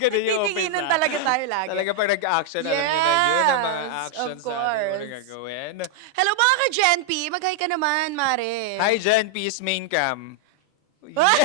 Ganun yung Nagtitinginan umpisa. talaga tayo lagi. Talaga pag nag-action, alam niyo na yun ang mga Yes, of actions natin yung mga course. gagawin. Hello mga ka-Gen P, mag-hi ka naman, Mare. Hi, Jen, peace, main cam. Yeah.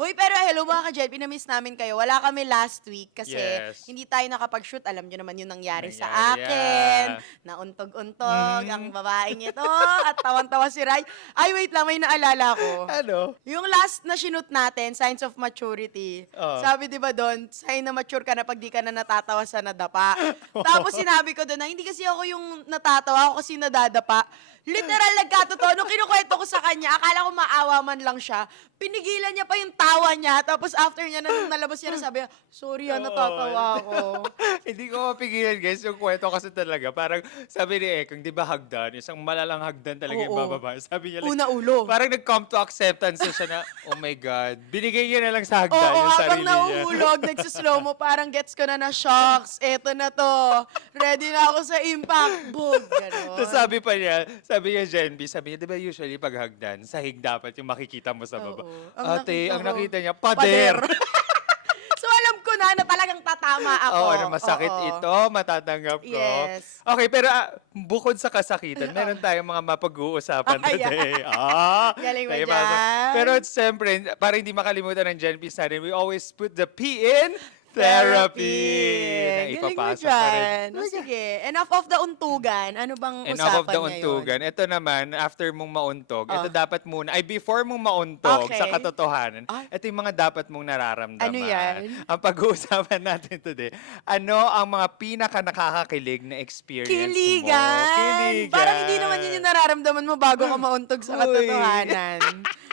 Hoy, pero hello mga ka-Gen P, na-miss namin kayo. Wala kami last week kasi Yes. hindi tayo nakapag-shoot. Alam nyo naman yung nangyari sa Nangyari akin. yan. Nauntog-untog ang babaeng ito at tawan-tawa si Rai. Ay, wait lang, may naalala ko. Ano? Yung last na shoot natin, Signs of Maturity. Oo. Sabi 'di ba doon, sign na mature ka na pag di ka na natatawa sa nadapa. Tapos sinabi ko doon na hindi kasi ako yung natatawa, ako kasi nadadapa. Literal nagkatotoo. Nung kinukwento ko sa kanya, akala ko maawa man lang siya. Pinigilan niya pa yung tawa niya. Tapos after niya, nung nalabas niya, sabi niya, sorry natatawa ako. Hindi ko mapigilan, guys, yung kwento kasi talaga. Parang sabi ni Ekang, di ba hagdan? Isang malalang hagdan talaga yung Oo. bababa. Sabi niya, like, Una ulo. parang nag-come to acceptance na siya na, oh my God, binigay niya na lang sa hagdan Oo, yung habang sarili niya. nahuhulog, nagsislow mo, parang gets ko na shocks. Eto na to. Ready na ako sa impact. Boom. Ganon. Tapos sabi niya, Jen B, sabi niya, di ba usually pag hagdan, sahig dapat yung makikita mo sa baba. Oo. Ate, ang ko, nakita niya, pader. So alam ko na talagang tatama ako. Oo, na masakit Oo. ito, matatanggap ko. Yes. Okay, pero bukod sa kasakitan, meron tayong mga mapag-uusapan Ayan. today. Galing mo tayo dyan. Pero siyempre, para hindi makalimutan ng Gen P natin, we always put the P in therapy. Na Galing mo ipapasok pa rin. dyan. O, sige, enough of the untugan. Ano bang Enough of usapan the ngayon? untugan. Ito naman, after mong mauntog, ito Oh. dapat muna, before mong mauntog Okay. sa katotohanan, Ay. ito yung mga dapat mong nararamdaman. Ano yan? Ang pag-uusapan natin today, ano ang mga pinaka nakakakilig na experience mo? Kiligan! Parang hindi naman yun yung nararamdaman mo bago ka mauntog sa Uy. katotohanan.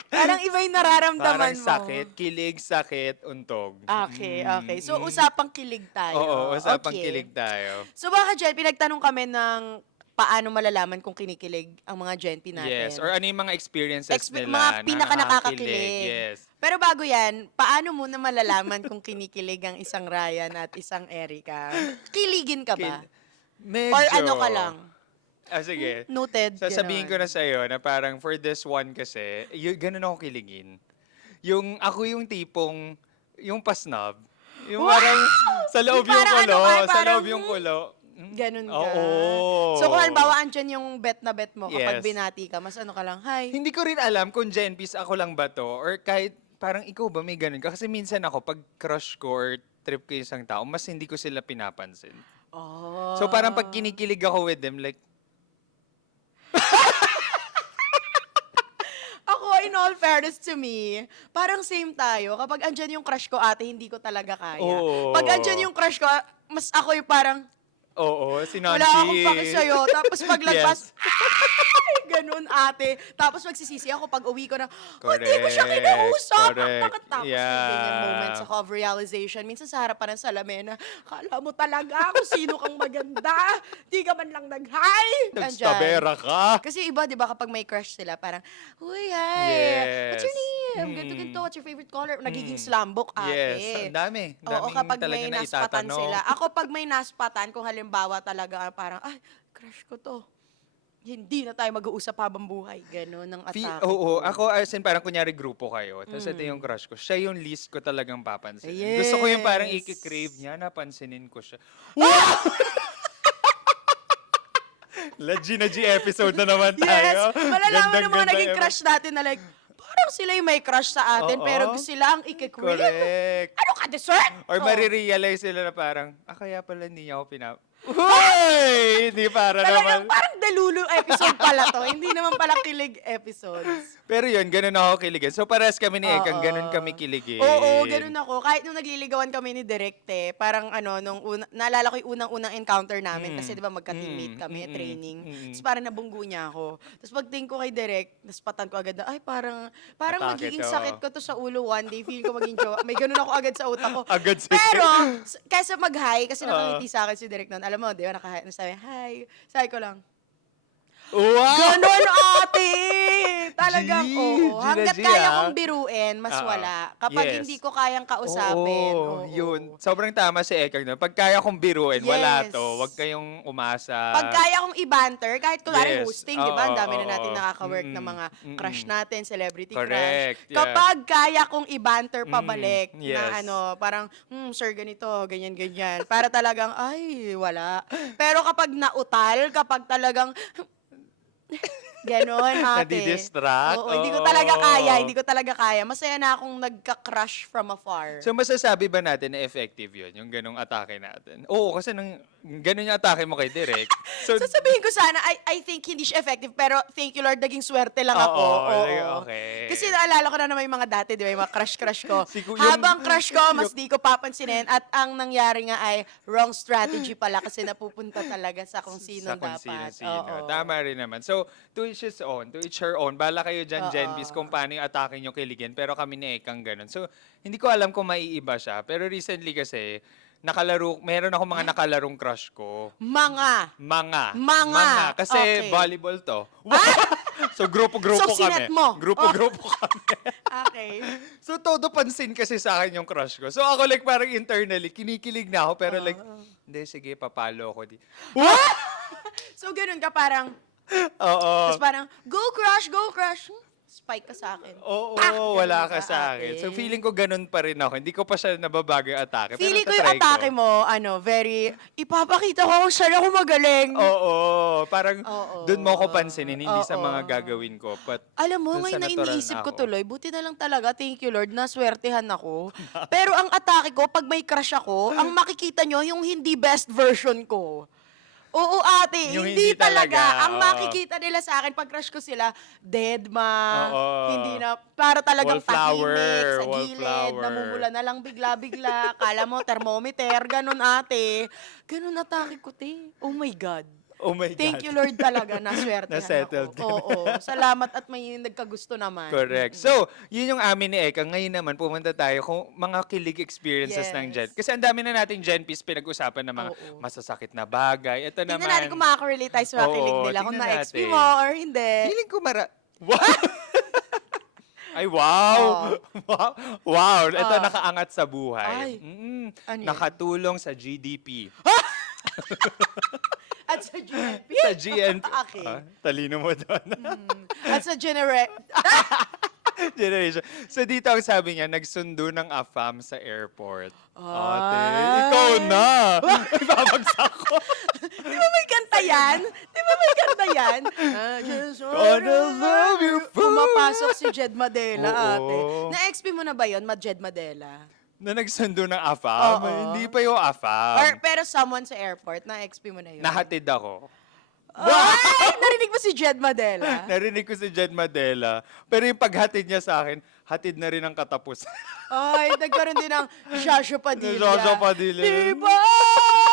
Parang iba yung nararamdaman Parang mo. sakit, kilig, sakit, untog. Okay, okay. So, usapang kilig tayo. Oo, usapang Okay. kilig tayo. So, baka, Jen, pinagtanong kami ng paano malalaman kung kinikilig ang mga Gen P natin. Yes, or ano yung mga experiences nila mga na pinaka nakakakilig. nakakakilig. Yes. Pero bago yan, paano muna malalaman kung kinikilig ang isang Ryan at isang Erica? Kiligin ka ba? Medyo. Or ano ka lang? Sige. Noted. Sasabihin ko ganon. na sa'yo na parang for this one kasi, ganun ako kiligin. Ako yung tipong, yung pasnob. Yung Wow! parang sa loob Yung yung parang kulo. ano ka, Sa parang, loob yung kulo. Ganun ka. Oo. So kung halimbawa andyan yung bet na bet mo kapag Yes. binati ka, mas ano ka lang, hi. Hindi ko rin alam kung Gen P's ako lang ba to or kahit parang ikaw ba may ganun ka. Kasi minsan ako, pag crush ko or trip ko yung isang tao, mas hindi ko sila pinapansin. Oh. So parang pag kinikilig ako with them, like, Ako, in all fairness to me, parang same tayo. Kapag andyan yung crush ko, ate, hindi ko talaga kaya. Oo. Pag andyan yung crush ko, mas ako yung parang, oo, si Nancy. wala akong paki sa'yo. Tapos paglagpas, Yes. ganun ate. Tapos magsisisi ako pag uwi ko na, hindi ko siya Correct, kinausap. correct. Bakit tapos may ganyan Yeah. moments ako of realization. Minsan sa harapan ng salamin na, kala mo talaga kung sino kang maganda. Di ka man lang nag-hi. Andyan. Nagstabera ka. Kasi iba, di ba, kapag may crush sila, parang, huy, hi, what's your Yes. name? Ganto, what's your favorite color? Nagiging slambok, ate. Yes, ang dami. Oo, kapag talaga may na naspatan itatanong. sila. Ako, pag may naspatan, kung halimbawa talaga, parang, ay, crush ko to. Hindi na tayo mag-uusap habang buhay. Ganon ang atake Oo, ko. ako as in parang kunyari grupo kayo, tapos ito yung crush ko, siya yung least ko talagang papansin. Yes. Gusto ko yung parang i-crave niya, napansinin ko siya. La G episode na naman tayo. Yes! Malalaman ng mga Gandang-ganda naging crush natin na like, parang sila yung may crush sa atin, Oo. pero sila ang i-crave. Correct. Ano ka, dessert? Or Oh. marirealize sila na parang, kaya pala hindi niya ako Uy! Hindi para Talagang naman. parang delulu episode pala to. Hindi naman pala kilig episodes. Pero yun, ganun ako kiligin. So parehas kami ni Ekang, Oo. ganun kami kiligin. Oo, ganun ako. Kahit nung nagliligawan kami ni Direkte, parang ano, naalala ko yung unang-unang encounter namin kasi di ba magka-teammate kami, training. Tapos parang nabunggo niya ako. Tapos pagtingin ko kay Direk, naspatan ko agad na, ay parang Atake magiging to. sakit ko to sa ulo one day. Feel ko maging jowa. May ganun ako agad sa utak ko. Agad sige. Pero, kaysa mag-hi, kasi nakangiti sa akin si Direk noon, alam mo, di ba, nakahi, sabi, hi. Sabi ko lang, Wow! Ganon, ate! Talagang, G, oo. G na Hanggat G, kaya ah. kong biruin, mas Oo. wala. Kapag Yes. hindi ko kayang kausapin, Oo, oo. yun. Sobrang tama si Ekang doon. Pag kaya kong biruin, wala Yes. to. Huwag kayong umasa. Pag kaya kong i-banter, kahit kunwari Yes. hosting, di ba? Ang Oo, dami na nating oo. nakaka-work na mga crush natin, celebrity crush. Correct, yeah. Kapag kaya kong i-banter pabalik na yes. parang, sir, ganito, ganyan, ganyan. Para talagang, ay, wala. Pero kapag nautal, kapag talagang, ganon, ate. Nadidistract? Oo, hindi ko talaga kaya, Oo. hindi ko talaga kaya. Masaya na akong nagka-crush from afar. So masasabi ba natin na effective yun, yung ganong atake natin? Oo, kasi nang ganon yung atake mo kay Direk. So, Sasabihin ko sana, I think hindi siya effective, pero thank you Lord, naging swerte lang ako. Oo, Oo. okay. Kasi naalala ko na may mga dati, di ba, yung mga crush-crush ko. Yung- Habang crush ko, mas di ko papansinin. At ang nangyari nga ay wrong strategy pala kasi napupunta talaga sa kung sinong sa kung dapat. sino-sino. Oo. Tama rin naman. So, to each his own, to each her own. Bala kayo dyan, Oo. Genbis, kung paano yung atake nyo kiligin. Pero kami ni Ekang ganun. So, hindi ko alam kung maiiba siya. Pero recently kasi, meron ako mga nakalarong crush ko. Mga. Mga. Kasi Okay. volleyball to. So, grupo-grupo So, kami. sinet mo? Grupo-grupo kami. Okay. So, todo pansin kasi sa akin yung crush ko. So, ako like parang internally, kinikilig na ako. Pero like, hindi, sige, papalo ako. So, ganun ka parang, Oo. tapos parang, go crush, go crush. Spike ka sa akin. Oo, Pak! Ganun wala ka, ka sa akin. So, ate. feeling ko ganun pa rin ako. Hindi ko pa siya nababago yung atake. Pero Feeling ko yung tatry atake mo, very, ipapakita ko kung saan ako magaling. Oo, parang Oo. doon mo ko pansinin, hindi sa Oo. mga gagawin ko. But, Alam mo, dun sa ngayon na natural iniisip na ko ako. tuloy, buti na lang talaga, thank you Lord, naswertehan ako. Pero ang atake ko, pag may crush ako, ang makikita nyo, yung hindi best version ko. Oo, ate, Yung hindi hindi talaga, Ang oo. makikita nila sa akin, pag crush ko sila, dead ma, Oo. hindi na, para talagang Wallflower, tahimik, sa gilid, wallflower. namumula na lang bigla-bigla, kala mo, thermometer, ganun ate. Ganun atake ko, te. Oh my God. Oh my God. Thank you Lord talaga, naswertehan Na-settled ako. Oo, salamat at may nagkagusto naman. Correct. So, yun yung amin ni Eka. Ngayon naman, pumunta tayo kung mga kilig experiences ng Gen. Yes. Kasi ang dami na nating Gen Peace pinag-usapan ng mga Oo. masasakit na bagay. Ito Tingnan naman. natin kung makaka-relate tayo sa mga Oo, kilig nila, kung tingnan na-XP natin. mo or hindi. Feeling ko Wow! Ay, wow! Wow! Wow! Ito Oh. nakaangat sa buhay. Ay. Ano yun? Nakatulong sa GDP. At sa GNP. Sa GNP. Okay. Talino mo doon. At sa Generation. So dito ang sabi niya, nagsundo ng AFAM sa airport. Ate, Ay. ikaw na! Ibabagsak ko. Di ba may kanta yan? I just Gonna love you forever. Pumapasok si Jed Madela, Oo. ate. Na-XP mo na ba yun, Jed Madela? Na nagsundo ng AFAM? Oo. Hindi pa yung AFAM. Pero someone sa airport, na-XP mo na yun? Nahatid ako. Ay! Narinig mo si Jed Madela? Narinig ko si Jed Madela. Pero yung paghatid niya sa akin, hatid na rin ang katapusan. Ay, nagkaroon din ng Shasha Padilla. Shasha Padilla. Diba?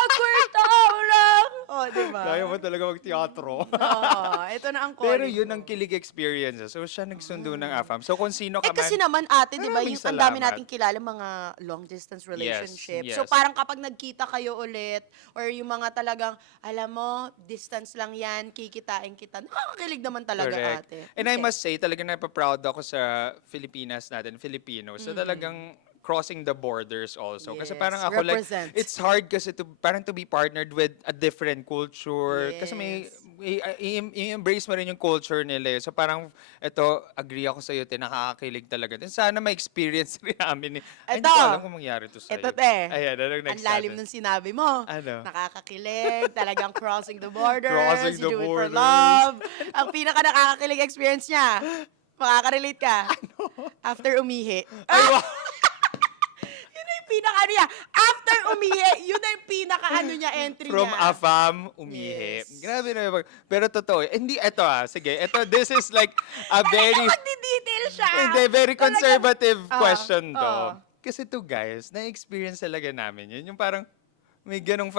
Kwartaw lang. Oh, diba? Kaya mo talaga mag-teatro. Oo, ito na ang calling Pero yun ko. ang kilig experience. So siya nagsundo ng AFAM. So kung sino ka man. Kasi naman ate, di ba, Maraming yung ang dami salamat. nating kilala mga long distance relationship. yes. So parang kapag nagkita kayo ulit, or yung mga talagang, alam mo, distance lang yan, kikitain kita. Nakakakilig naman talaga Correct. ate. And I Okay. must say, talagang napaproud ako sa Filipinas natin, Filipinos. So talagang crossing the borders also. Kasi Yes, parang ako represent. like, it's hard kasi to be partnered with a different culture. Kasi may, Yes. i-embrace mo rin yung culture nila. So parang, eto, agree ako sa'yo, nakakakilig talaga. And sana ma-experience rin namin. Ay, hindi Eto. ko alam kung mangyari to sa'yo. Eto, te. Ayan, anong Ang next lalim natin? ng sinabi mo. Ano? Nakakakilig, talagang crossing the borders, Crossing you the do it for borders. love. Ang pinaka nakakakilig experience niya, makaka-relate ka. After umihi. Ay, wow. Yun na yung pinaka ano niya. After umihi, yun na yung pinaka ano niya, entry From niya. AFAM, umihi. Yes. Grabe na yun. Pero totoo, hindi, eto sige, this is like a very, Magdi-detail siya. hindi, very Talagang- conservative question to. oo. Kasi to guys, na-experience talaga namin yun. Yung parang, may ganong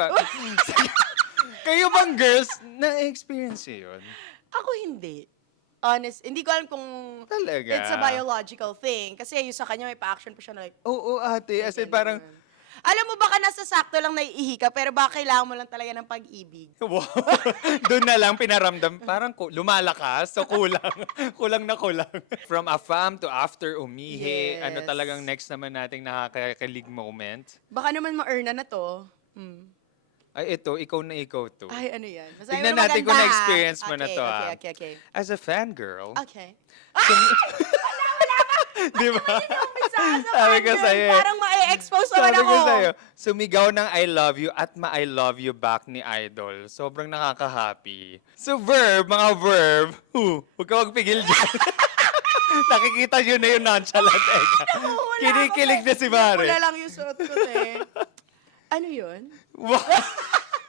Kayo bang girls, na-experience yun? Ako hindi. Honest, hindi ko alam kung Talaga? it's a biological thing. Kasi yung sa kanya may pa-action pa siya na like, Oo, ate. As in, parang, Alam mo, baka nasa sakto lang naiihi ka, pero baka kailangan mo lang talaga ng pag-ibig. Wow. Doon na lang pinaramdam, parang lumalakas, so kulang. Kulang na kulang. From afam to after umihi, ano Yes. talagang next naman nating nakakakilig moment? Baka naman ma-earn na to. Hmm. Ay, ito, ikaw to. Ay, ano yan? Basahin Tignan mo natin maganda, kung ha? na-experience mo na Okay, to, okay, ah. okay, okay. As a fangirl, Okay. di ba? Umpisa sa Sabi ko fangirl, sa'yo eh. parang ma-expose naman Sabi ako. ko sa'yo, sumigaw ng I love you at ma-I love you back ni Idol. Sobrang nakaka-happy. So mga verb, huwag ka magpigil dyan. Nakikita nyo na yung nonchalant. Wala Kinikilig ako, na si Mare. Wala lang yung suot ko, te. Ano yun? Wow.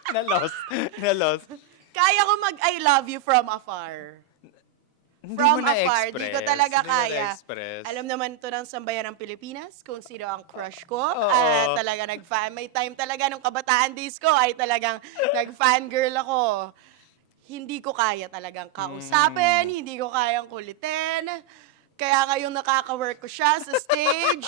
Na-lost. Na-lost. Kaya ko mag-I love you from afar. Hindi From mo afar, na-express. di ko talaga Hindi mo kaya. na-express. Alam naman to ng sambayan ng Pilipinas kung sino ang crush ko. Oo. At talaga may time talaga nung kabataan days ko ay talagang nag-fangirl ako. Hindi ko kaya talagang kausapin, hindi ko kayang kulitin. Kaya ngayong nakaka-work ko siya sa stage,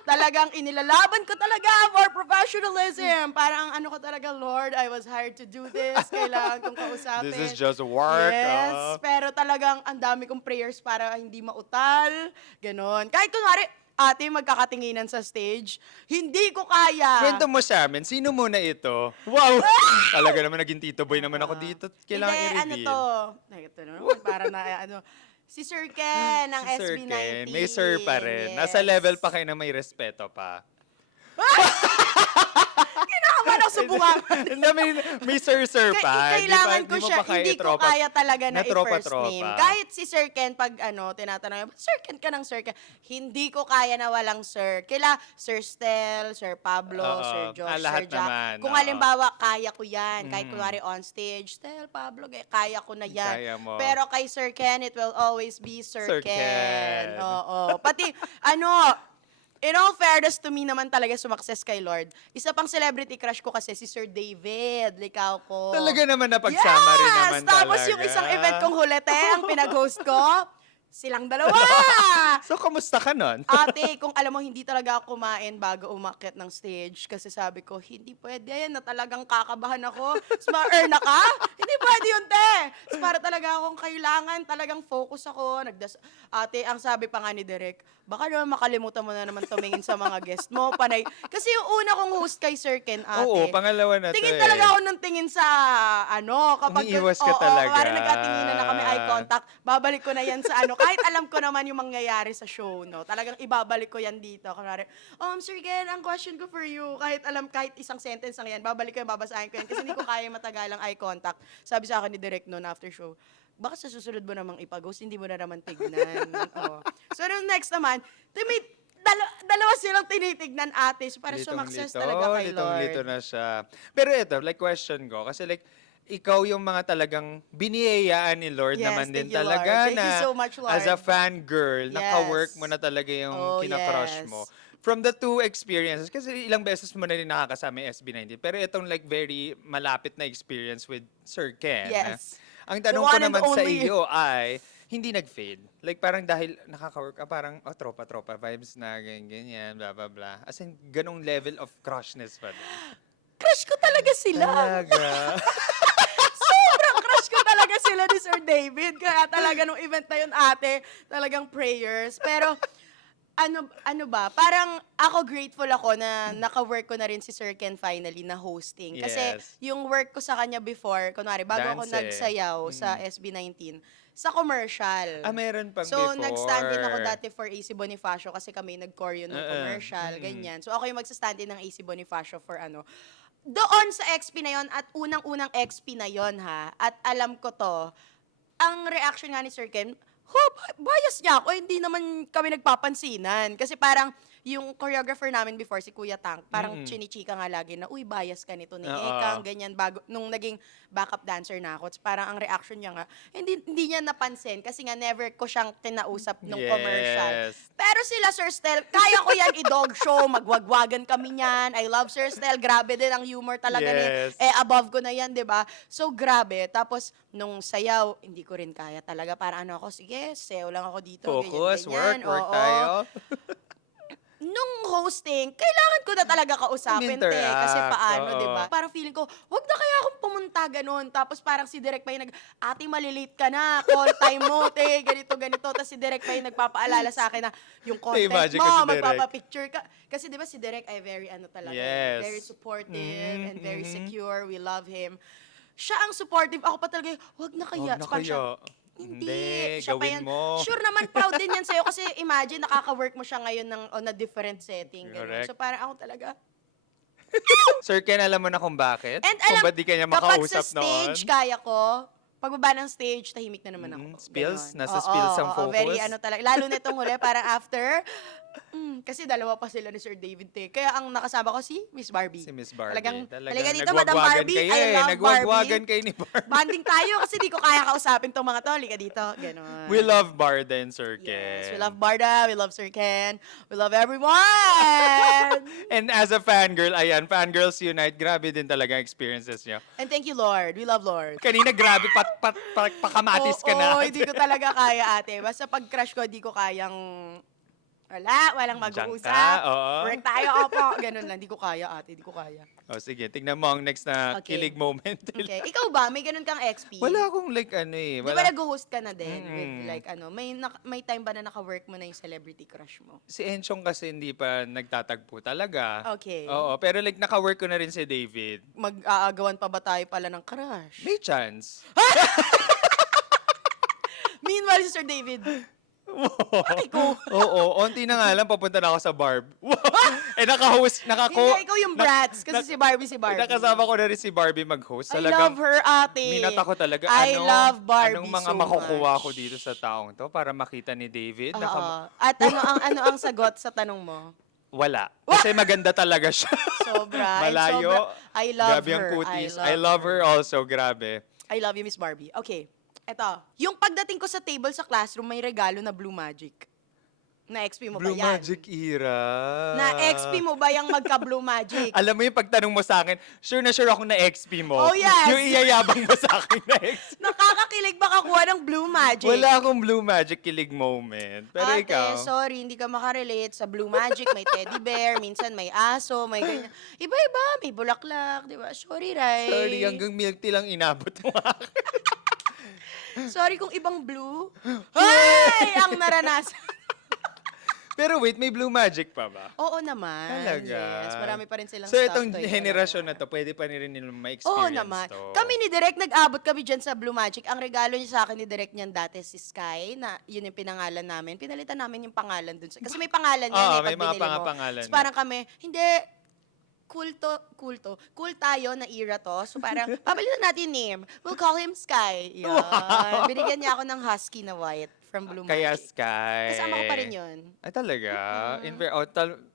talagang inilalaban ko talaga for professionalism. Parang ano ko talaga, Lord, I was hired to do this. Kailangan kong kausapin. This is just work. Yes, pero talagang ang dami kong prayers para hindi mautal. Ganon. Kahit kunwari, ate, magkakatinginan sa stage, hindi ko kaya. Kwento mo sa amin, sino muna ito? Wow! Talaga naman naging tito boy naman ako dito. Kailangan Hindi, ano i-reveal. to? Ito na naman, para na, ano, si Sir Ken ng Si Sir SB19. Ken, may sir pa rin. Yes. Nasa level pa kayo na may respeto pa. Kinakabahan ako sa bungaman. Hindi, may sir pa. Kailangan Di ko mo siya, pa kaya hindi ko itropa- kaya talaga na i-first tropa-tropa. name. Kahit si Sir Ken, pag tinatanong, Sir Ken ka ng Sir Ken, hindi ko kaya na walang Sir. Sir Stel, Sir Pablo, Oo. Sir Josh, Lahat Sir Jack. naman, Kung oo. halimbawa, kaya ko yan. Kahit kunwari on stage, Stel, Pablo, kaya ko na yan. Kaya mo. Pero kay Sir Ken, it will always be Sir, Sir Ken. Ken. Oo. Pati, in all fairness to me naman talaga sumakses kay Lord. Isa pang celebrity crush ko kasi si Sir David. Likaw ko. Talaga naman napagsama rin naman Tapos talaga. yung isang event kong hulete, ang pinag-host ko, silang dalawa. So, kamusta ka nun? Ate, kung alam mo, hindi talaga ako kumain bago umakyat ng stage kasi sabi ko, hindi pwede yan na talagang kakabahan ako. Ma-earn na ka? Hindi pwede yun, te. So, para talaga akong kailangan, talagang focus ako. Ate, ang sabi pa nga ni Derek, baka naman makalimutan mo na naman tumingin sa mga guest mo. Panay. Kasi yung una kong host kay Sir Ken, ate. Oo, pangalawa na to Tingin eh. talaga ako ng tingin sa kapag Umiiwas ka talaga. parang nagkatinginan na kami eye contact, babalik ko na yan sa kahit alam ko naman yung mangyayari sa show, no. Talagang ibabalik ko yan dito. Kunwari, Sir Ken, ang question ko for you, kahit isang sentence lang yan, babalik ko yan, babasahin ko yan kasi hindi ko kaya matagalang eye contact. Sabi sa akin ni Direk noon after show, baka sa susunod mo namang ipag-host, hindi mo na naman tignan. Oo. So, nung next naman, may dalawa silang tinitignan, ate. So, para sumakses talaga kay Lord. Litong-lito na siya. Pero ito, like question ko, kasi like, ikaw yung mga talagang biniyayaan ni Lord Yes, naman din thank you, talaga Lord. Thank na you so much, Lord. as a fangirl, Yes. naka-work mo na talaga yung Oh, kinakrush yes. mo. From the two experiences, kasi ilang beses mo na rin nakakasama yung SB19, pero itong like very malapit na experience with Sir Ken. Yes. Ang The tanong ko one and naman sa only. iyo ay, hindi nag-fade. Like parang dahil nakaka-work ka, parang tropa-tropa vibes na ganyan, blah blah blah. As in, ganong level of crushness pa. Crush ko talaga sila. Talaga. Sobrang crush ko talaga sila ni Sir David. Kaya talaga nung event na yun, ate, talagang prayers. Pero, ano ba, parang ako grateful ako na naka-work ko na rin si Sir Ken finally na hosting. Kasi Yes. yung work ko sa kanya before, kunwari, bago ako Dance nagsayaw sa SB19, sa commercial. Meron pang So, before. nag-stand in ako dati for AC Bonifacio kasi kami nag-choreo ng Oo. commercial, ganyan. So, ako yung magsa-stand in ng AC Bonifacio for doon sa XP na yon at unang-unang XP na yon ha. At alam ko to, ang reaction nga ni Sir Ken, bias niya ako, hindi naman kami nagpapansinan. Kasi parang, yung choreographer namin before, si Kuya Tank, parang chinichika nga lagi na, uy, bias ka nito ni Oo. Ekang, ganyan, nung naging backup dancer na ako. Parang ang reaction niya nga, hindi niya napansin kasi nga never ko siyang kinausap nung commercial. Yes. Pero sila, Sir Stel, kaya ko yan i-dog show, magwagwagan kami niyan. I love Sir Stel, grabe din ang humor talaga Yes. above ko na yan, di ba? So, grabe. Tapos, nung sayaw, hindi ko rin kaya talaga. Para ano ako, sige, sayaw lang ako dito. Focus, ganyan, ganyan. work Oo. tayo. nung hosting, kailangan ko na talaga kausapin, te. Interact, Kasi paano, oo. di ba? Parang feeling ko, wag na kaya akong pumunta ganun. Tapos parang si Direk pa yung ate, malilate ka na. Call time mo, te. Ganito, ganito. Tapos si Direk pa yung nagpapaalala sa akin na yung content imagine ko mo, si Direk. magpapapicture ka. Kasi di ba si Direk ay very ano talaga. Yes. Very supportive Mhm, and very mhm. secure. We love him. Siya ang supportive. Ako pa talaga, wag na kaya. Huwag na Parang siya, kaya. hindi. Siya pa Gawin yan. mo. Sure naman, proud din yan sa'yo kasi imagine, nakaka-work mo siya ngayon on a different setting. Ganun. Correct. So parang ako talaga. Sir Ken, alam mo na kung bakit? And Kung alam, ba't di kanya kapag makausap sa stage, noon? kaya ko. Pagbaba ng stage, tahimik na naman ako. Spills? Ganon. Nasa Oo, spills ang oo, very focus? ano talaga. Lalo na itong huli, parang after. Kasi dalawa pa sila ni Sir David Te. Kaya ang nakasama ko si Miss Barbie. Si Miss Barbie. Talagang, Talagang halika dito, Madam nagwagwagan Barbie. kayo I eh. love Nagwagwagan Barbie. kayo ni Barbie. Banding tayo kasi di ko kaya kausapin tong mga to. Halika dito. Ganon. We love Barda and Sir Ken. Yes, we love Barda, we love Sir Ken, we love everyone! And as a fangirl, ayan, Fangirls Unite, grabe din talaga ang experiences niyo. And thank you, Lord. We love Lord. Kanina grabe, pakamatis ka na. Oo, hindi ko talaga kaya, ate. Basta pag crush ko, di ko kayang walang Diyan mag-uusap. ka, oo. Work tayo, opo. Ganun lang. Di ko kaya, ate. Di ko kaya. O sige, tignan mo ang next na Okay. kilig moment. Okay. Ikaw ba? May ganun kang XP? Wala akong like ano eh. Di ba Wala. nag-host ka na din with Mm-mm. like ano, may time ba na naka-work mo na yung celebrity crush mo? Si Enchong kasi hindi pa nagtatagpo talaga. Okay. Oo, pero like naka-work ko na rin si David. Mag-aagawan pa ba tayo pala ng crush? May chance. Meanwhile, si Sir David, ate ko. Oo, onti na nga lang papunta na ako sa Barb. Naka-host, Hindi, ikaw yung brats. Kasi si Barbie. Nakasama ko na rin si Barbie mag-host. I love her, ate. Minat ako talaga. I love Barbie Anong mga so makukuha much. ko dito sa taong to para makita ni David? Oo. At ano ang sagot sa tanong mo? Wala. Kasi maganda talaga siya. Sobra. Malayo. I love Grabe ang her. kutis. I love her also. Grabe. I love you, Miss Barbie. Okay. Eto. Yung pagdating ko sa table sa classroom, may regalo na Blue Magic. Na-XP mo ba Blue yan? Magic era. Na-XP mo ba yung magka-Blue Magic? Alam mo yung pagtanong mo sa akin, sure na sure ako na XP mo. Oh, yes. Yung iyayabang mo sa akin na XP. Nakakakilig ba kakuha ng Blue Magic? Wala akong Blue Magic kilig moment. Pero Ate, ikaw. sorry, hindi ka makarelate. Sa Blue Magic, may teddy bear, minsan may aso, may ganyan. Iba-iba, may bulaklak, di ba? Sorry, Ray. Sorry, hanggang milk tea lang inabot mo akin. Sorry kung ibang blue. Ay, ang naranasan. Pero wait, may Blue Magic pa ba? Oo naman. Talaga? Yes, marami pa rin silang So stuff itong toy henerasyon talaga. na to, pwede pa rin nila ma-experience Oo naman. to. Kami ni Direk, nag-abot kami dyan sa Blue Magic. Ang regalo niya sa akin ni Direk niyan dati si Sky, na yun yung pinangalan namin. Pinalitan namin yung pangalan dun. Kasi may pangalan yan Oo, eh, may pag mga binili mo. pangalan So parang kami, hindi, cool tayo na era to. So parang, papalitan natin yung name. We'll call him Sky. Yan. Wow. Binigyan niya ako ng husky na white from Blue Kaya Magic. Sky. Kasama ko pa rin yun. Ay, talaga?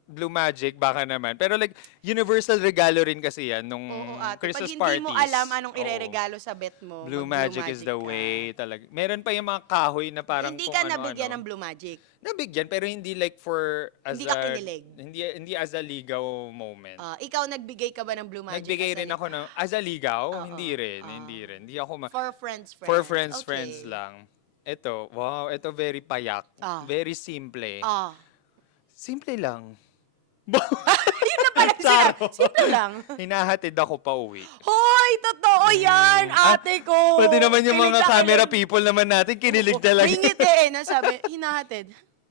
Blue Magic, baka naman. Pero like, universal regalo rin kasi yan nung Oo, ate. Pag Christmas hindi parties. mo alam anong Oo. ireregalo sa bet mo, Blue mag-Blue Magic is ka. the way talaga. Meron pa yung mga kahoy na parang Hindi kung ka ano-ano. nabigyan ng Blue Magic. Nabigyan, pero hindi like for as Hindi a... ka kinilig. Hindi as a ligaw moment. Ikaw, nagbigay ka ba ng Blue Magic? Nagbigay as a rin ako ligaw? ng... As a ligaw? Oo, Hindi rin. oo. Hindi rin. Hindi ako For friends. For friends Okay. lang. Ito, wow, ito very payak. Ah. Very simple. Ah. Simple lang. Yun na pala sila. Simple lang. Hinahatid ako pa uwi. Hoy, totoo yan, ate ko. Pati naman yung Kilig mga na camera kilig. people naman natin, kinilig talaga. May ngiti eh, nasabi, hinahatid.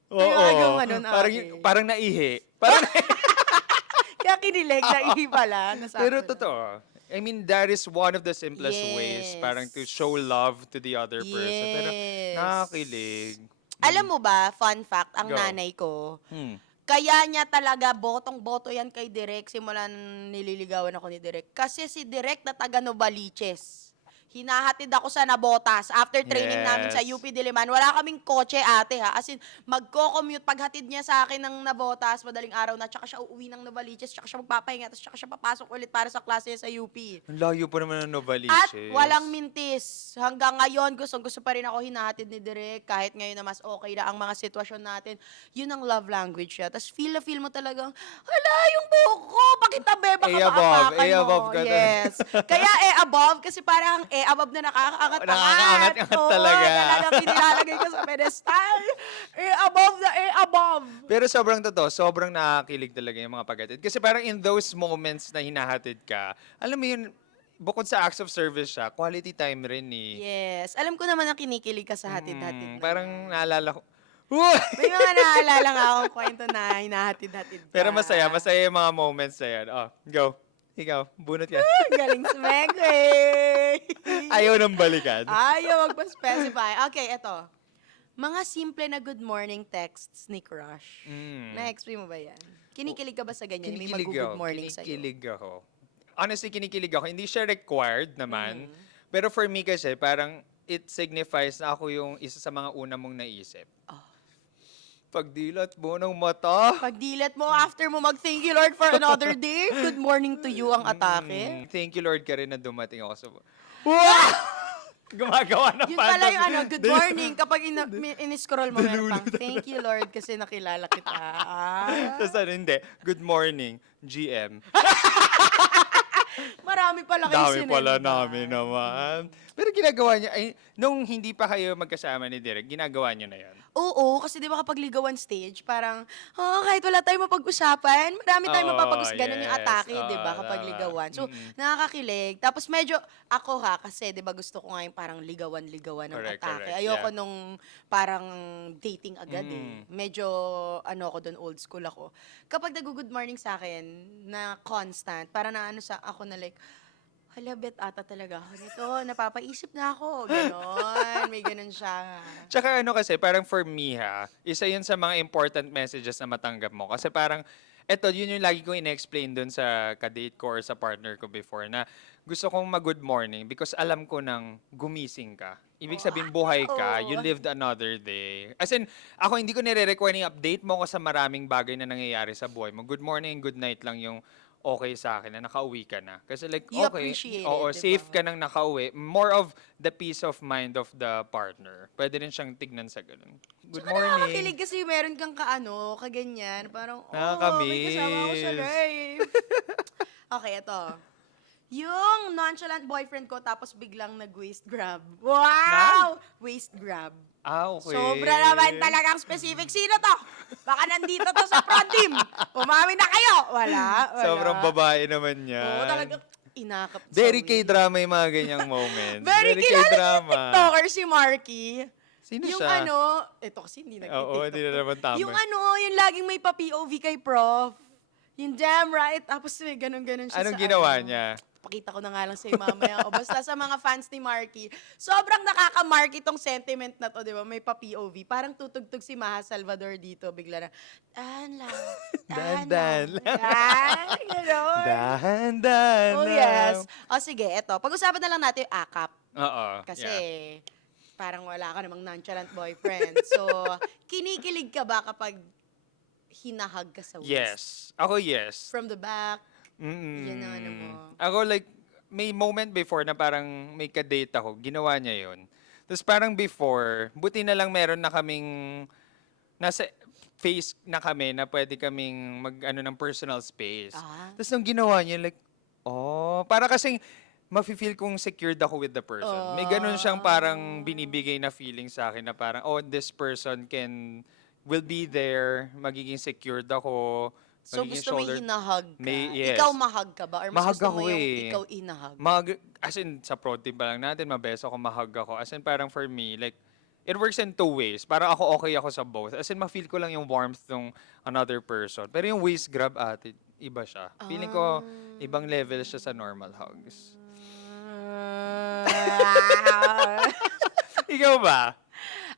Oo. Ayaw ganun, Parang, ate. parang naihi. Parang, Kaya kinilig, naihi pala. Nasabi pero lang. totoo. I mean, that is one of the simplest ways Yes. parang to show love to the other person. Pero Yes. nakakilig. Alam mo ba, fun fact, ang Go. nanay ko, Hmm. kaya niya talaga botong-boto yan kay Direk simula nung nililigawan ako ni Direk. Kasi si Direk na taga Novaliches. Hinahatid ako sa Nabotas. After training namin sa Yes. UP Diliman, wala kaming kotse, ate, ha. As in, magko-commute, paghatid niya sa akin ng Nabotas, madaling araw na, tsaka siya uuwi ng Novaliches, tsaka siya magpapahinga, tapos tsaka siya papasok ulit para sa klase niya sa UP. Ang layo pa naman ng Novaliches. At walang mintis. Hanggang ngayon, gusto pa rin ako hinahatid ni Direk. Kahit ngayon na mas okay na ang mga sitwasyon natin. Yun ang love language siya. Tapos feel na feel mo talagang, hala, yung buhok ko, pakitabi, baka A above, maapakan A mo. above ka na. Yes. Kaya above, kasi parang above na nakakaangat-angat. Nakakaangat-angat Oo, talaga. talagang pinilalagay ko sa pedestal. Above na above. Pero sobrang totoo, sobrang nakakilig talaga yung mga paghatid. Kasi parang in those moments na hinahatid ka, alam mo yun, bukod sa acts of service siya, quality time rin eh. Yes. Alam ko naman ang kinikilig ka sa hatid-hatid na Parang yan. naalala ko, May mga naalala nga akong kwento na hinahatid-hatid ka. pero masaya yung mga moments na yan. Oh, go. Ikaw, bunot ka. Ang galing sumegway. Ayaw nang balikan. Ayaw magpa-specify. Okay, eto. Mga simple na good morning texts ni crush. Na-explain mo ba yan? Kinikilig ka ba sa ganyan? May mag-good morning sa'yo. Kinikilig ako. Honestly, kinikilig ako. Hindi siya required naman. Pero for me kasi, parang it signifies na ako yung isa sa mga una mong naisip. Pagdilat mo ng mata. Pagdilat mo, after mo mag-thank you Lord for another day, good morning to you ang atake. Thank you Lord ka rin na dumating ako sa... Wow! Gumagawa na Yun pa. pala yung good morning. Kapag in-scroll mo, meron pang, thank you Lord kasi nakilala kita. Tapos ano, hindi. Good morning, GM. Marami pala kayo Dami pala namin naman. Pero ginagawa niya, ay, nung hindi pa kayo magkasama ni Derek, ginagawa niyo na yan. Oo, kasi di ba kapag ligawan stage, parang, kahit wala tayong mapag-usapan, marami tayong Oo, mapapag ganun yung yes. atake, di ba, Oo, kapag tama. ligawan. So, nakakakilig. Tapos medyo, ako kasi, di ba, gusto ko nga yung parang ligawan-ligawan ng Correct, atake. correct, Ayoko yeah. nung parang dating agad eh. Medyo, ako doon, old school ako. Kapag nag-good morning sa akin, na constant, para na ako na like, hala, bet ata talaga ako nito. Napapaisip na ako. Ganon. May ganon siya. Tsaka ano kasi, parang for me isa yun sa mga important messages na matanggap mo. Kasi parang, yun yung lagi kong ina-explain dun sa kadate ko or sa partner ko before na gusto kong mag-good morning because alam ko nang gumising ka. Ibig sabihin, buhay ka, you lived another day. As in, ako hindi ko nire-require yung update mo kasi maraming bagay na nangyayari sa buhay mo. Good morning and good night lang yung okay sa akin na nakauwi ka na. Kasi like, You okay, appreciate oo, it, diba? safe ka nang nakauwi. More of the peace of mind of the partner. Pwede rin siyang tignan sa ganun. Good Tsaka morning. nakakakilig kasi meron kang kaganyan. Parang, Nakakamiss. may kasama ako sa life. Okay, ito. Yung nonchalant boyfriend ko tapos biglang nag-waist grab. Wow! Waist grab. Okay. Sobra naman talagang specific. Sino to? Baka nandito to sa Prodim. Umamin na kayo. Wala. Sobrang babae naman yan. Oo, talagang inakap. Very K-drama yung mga ganyang moments. Very kilala yung K-drama. TikToker si Marky. Sino Yung siya? ito kasi hindi Oo, nag-TikTok. hindi na naman tama. Yung yung laging may pa-POV kay Prof. Yung damn right. Tapos may ganun-ganun siya Anong sa ginawa niya? Pakita ko na nga lang sa'yo mamaya. O basta sa mga fans ni Marky, sobrang nakaka-mark itong sentiment na to, di ba? May pa-POV. Parang tutugtog si Maha Salvador dito. Bigla na, dahan lang. Dahan-dahan lang. Gano'n. Dahan-dahan Oh, lang. yes. O sige, eto. Pag-usapan na lang natin yung akap. Oo. Kasi yeah. parang wala ka namang nonchalant boyfriend. So, kinikilig ka ba kapag hinahag ka sa waist? Yes. Ako yes. From the back, Mm-mm. yan ang ano mo. Ako like, may moment before na parang may ka-date ako, ginawa niya yun. Tapos parang before, buti na lang meron na kaming, nasa phase na kami na pwede kaming mag-ano ng personal space. Tapos nung ginawa niya, like, para kasing mafe-feel kong secured ako with the person. May ganun siyang parang binibigay na feeling sa akin na parang, this person will be there, magiging secured ako. So, magiging gusto mo yung hinahag ka? Yes. Ikaw mahag ka ba? Or mas Mahag gusto mo ako yung eh. ikaw inahag? As in, sa pro team pa lang natin, mabeso ako, mahag ako. As in, parang for me, like, it works in two ways. Parang ako okay ako sa both. As in, ma-feel ko lang yung warmth ng another person. Pero yung waist grab iba siya. Feeling ko, ibang level siya sa normal hugs. Ikaw ba?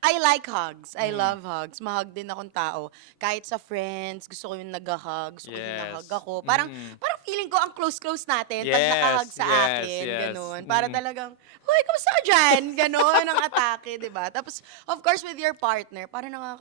I like hugs. I love hugs. Mahag din akong tao. Kahit sa friends, gusto ko yung nag-hug. Gusto ko yung Yes. nahag ako. Parang feeling ko ang close-close natin pag Yes, nakahag sa yes, akin. yes. Ganun. Para talagang, huy, kamusta ka dyan? Ganun ang atake, di ba? Tapos, of course, with your partner, parang ano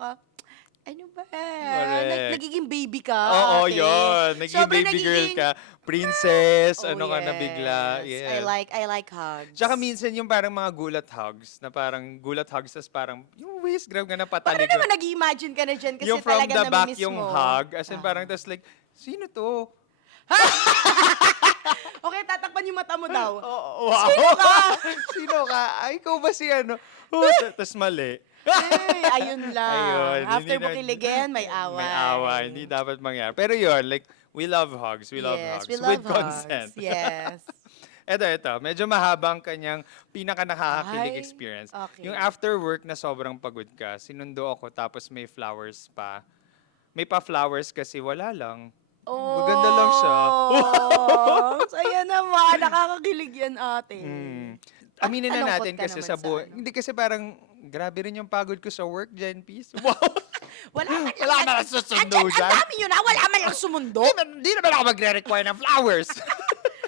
ba? Correct. Nagiging baby ka, Oo, ate. yun. Naging Sobrang baby girl nagiging- ka. Princess, Oh, ano ka na bigla. yes. Yes. I like hugs. Tsaka minsan yung parang mga gulat hugs, na parang gulat hugs, tas parang yung waist grab ka na Paano patalig. naman nag-imagine ka na dyan kasi Yung from talaga the back namimiss yung mo? hug, as in parang tas like, sino to? Okay, tatakpan yung mata mo daw. Wow. Sino ka? Sino ka? Ay, ikaw ba si ano? Tapos mali. Eh, ayun lang. Ayun, After hindi mo na- kiligin, may away. May awa. Hindi dapat mangyari. Pero yun, like, we love hugs. We love Yes, hugs. we love with consent. hugs. Yes. Ito. Medyo mahabang kanyang pinaka nakakakilig Ay, experience. okay. Yung after work na sobrang pagod ka, sinundo ako tapos may flowers pa. May pa-flowers kasi wala lang. Maganda lang siya. Oh, saya naman. Nakakakilig yan, ate. Aminin na Malungkot natin ka kasi naman sa sa buhay. ano. Hindi kasi parang grabe rin yung pagod ko sa work, Jen Peace. Wow! Wala man Wala lang. man susundo Andyan, dyan. ang dami yun, wala man lang sumundo. Hindi naman ako magre-require ng flowers.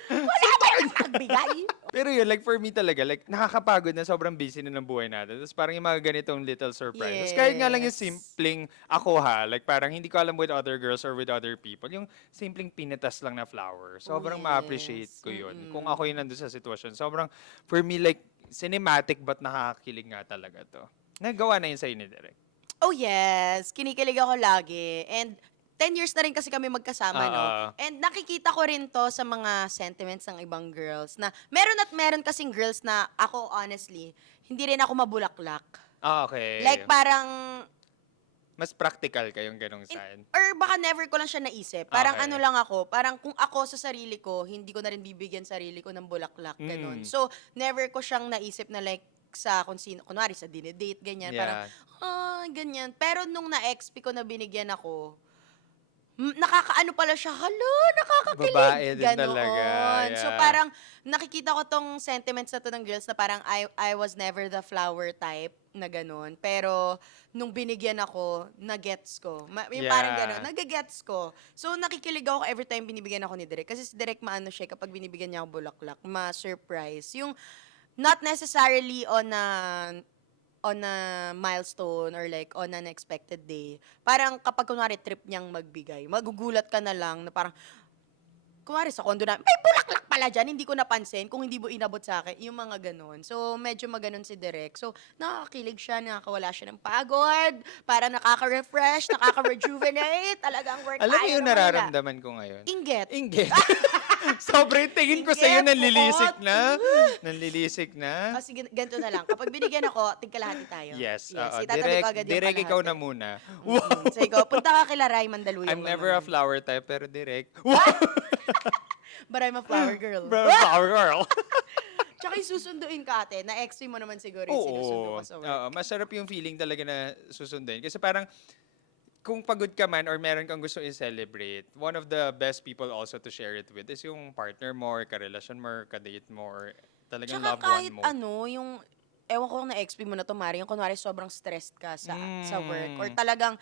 Wala man lang magbigay. Pero yun, like for me talaga, like nakakapagod na sobrang busy na ng buhay natin. Tapos parang yung mga ganitong little surprises. Kahit nga lang yung Yes. simpleng ako like parang hindi ko alam with other girls or with other people, yung simpleng pinitas lang na flower. Sobrang yes. ma-appreciate ko yun. Kung ako yun nandun sa sitwasyon, sobrang, for me, like, cinematic but nakakakilig nga talaga to. Nagawa na yun sa ni Direk. Oh yes, kinikilig ako lagi. And 10 years na rin kasi kami magkasama, no? And nakikita ko rin to sa mga sentiments ng ibang girls na meron at meron kasing girls na ako, honestly, hindi rin ako mabulaklak. Okay. Like parang, Mas practical kayong ganong sign. or baka never ko lang siya naisip. Parang Okay. ano lang ako, parang kung ako sa sarili ko, hindi ko na rin bibigyan sarili ko ng bulaklak, ganun. So, never ko siyang naisip na like, sa kung sino, kunwari sa dinedate, ganyan. Parang, ganyan. Pero nung na-XP ko na binigyan ako, nakakaano pala siya, nakakakilig. Babae din Ganon. talaga, So yeah. parang nakikita ko tong sentiments na to ng girls na parang I was never the flower type na ganon. Pero nung binigyan ako, na-gets ko. Yung parang Yeah. ganon, nag-gets ko. So nakikilig ako every time binibigyan ako ni Direk. Kasi si Direk maano siya kapag binibigyan niya ako bulaklak, ma-surprise. Yung not necessarily on a milestone or like on an expected day. Parang kapag kunwari trip niyang magbigay, magugulat ka na lang na parang, kunwari sa kondo na, may bulaklak pala dyan, hindi ko napansin kung hindi mo inabot sa akin, yung mga ganon. So, medyo maganon si Direk. So, nakakakilig siya, nakakawala siya ng pagod, para nakaka-refresh, nakaka-rejuvenate, talagang work Alam mo tayo yung ng wala. nararamdaman ko ngayon? Inget. Inggit. Sobrang tingin ko sa'yo Inggit, nanlilisik buot. na. Nanlilisik na. Sige, ganito na lang. Kapag binigyan ako, tigkalahati tayo. Yes. itatabi ko agad yung Direk ikaw na kalahati. muna. So, ikaw, punta ka kila Ray Mandaluyong. I'm never a flower type, pero Direk. But I'm a flower girl. Bro, flower girl. Tsaka yung susunduin ka, ate. Na-ex mo naman siguro yung sinusundo Oo. ka sa work. Oo, masarap yung feeling talaga na susunduin. Kasi parang, kung pagod ka man or meron kang gusto i-celebrate, one of the best people also to share it with is yung partner mo or karelasyon mo or kadate mo or talagang Tsaka loved kahit one mo. ano, yung, ewan ko kung na-XP mo na to, Mari, yung kunwari sobrang stressed ka sa work. Or Mm. talagang,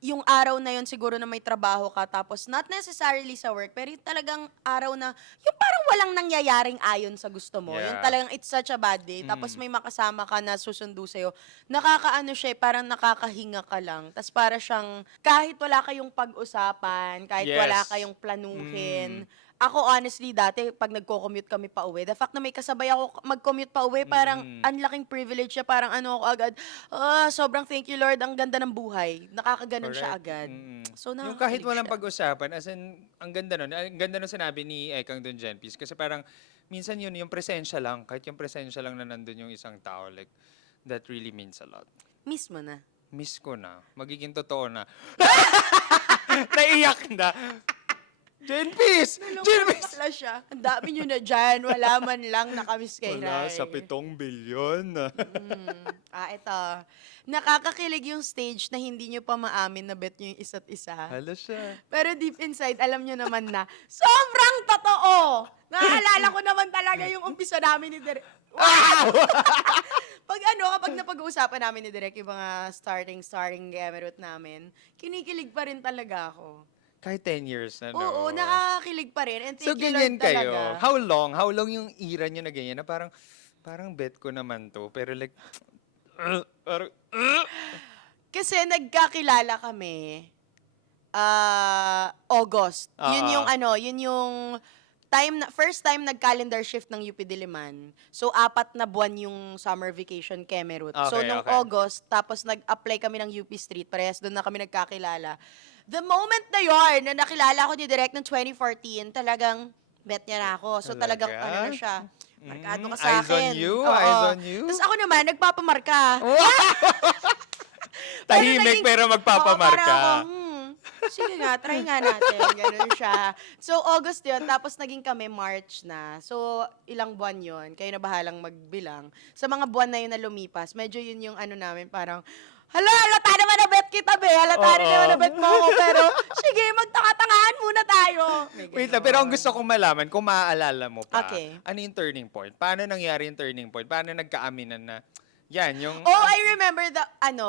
yung araw na yun siguro na may trabaho ka, tapos not necessarily sa work, pero yung talagang araw na, yung parang walang nangyayaring ayon sa gusto mo. Yung Yeah. talagang it's such a bad day, tapos may makasama ka na susundo sa'yo, nakakaano siya, parang nakakahinga ka lang. Tapos para siyang, kahit wala kayong pag-usapan, kahit wala Yes. kayong planuhin, ako honestly dati pag nagko-commute kami pa uwi, the fact na may kasabay ako mag-commute pa uwi, parang ang laking privilege siya, parang ano ako agad, sobrang thank you Lord, ang ganda ng buhay. Nakakaganon siya Correct. agad. So Yung kahit nakakakilig walang siya. pag-usapan, as in, ang ganda nun sinabi ni Ekang dun, Jen Peace, kasi parang, minsan yun, yung presensya lang, kahit yung presensya lang na nandun yung isang tao, like, that really means a lot. Miss mo na. Miss ko na. Magiging totoo na. Naiyak na. Jen Peace! Jen Peace! Wala siya. Ang dami nyo na dyan. Wala man lang nakamiss kay Wala, Ray. sa 7 bilyon. Ito. Nakakakilig yung stage na hindi nyo pa maamin na bet nyo yung isa't isa. Hala siya. Pero deep inside, alam nyo naman na, sobrang totoo! Naalala ko naman talaga yung umpisa namin ni Direk. Kapag napag-uusapan namin ni Direk yung mga starting Gamerot namin, kinikilig pa rin talaga ako. Kahit 10 years na, no? Oo, nakakakilig pa rin. And So, thank you, ganyan Lord, talaga. kayo. How long? How long yung era nyo na ganyan? Na parang bet ko naman to. Pero like, parang, Kasi nagkakilala kami, August. Yun yung first time nag-calendar shift ng UP Diliman. So, 4 na buwan yung summer vacation Kemerut. So, Okay, nung okay. August, tapos nag-apply kami ng UP Street, parehas doon na kami nagkakilala. The moment na yon na nakilala ko ni Direk ng 2014, talagang Bet niya na ako. So Talaga? talagang ano na siya. Markado ka sa Eyes on akin. you, Oo. eyes on you. Tapos ako naman, nagpapamarka. Tahimik pero Oo, magpapamarka. parang ako, sige nga, try nga natin. Ganun siya. So, August yun. Tapos naging kami March na. So, ilang buwan yun. Kayo na bahalang magbilang. Sa mga buwan na yun na lumipas, medyo yun yung ano namin, parang, halata naman na bet kita, be. Halata rin Oo. naman na bet mo ako. Pero, sige, magtaka-tangahan muna tayo. May Wait lang, ganon. pero ang gusto kong malaman, kung maaalala mo pa, Okay. ano yung turning point? Paano nangyari yung turning point? Paano nagkaaminan na, yan, yung... Oh, I remember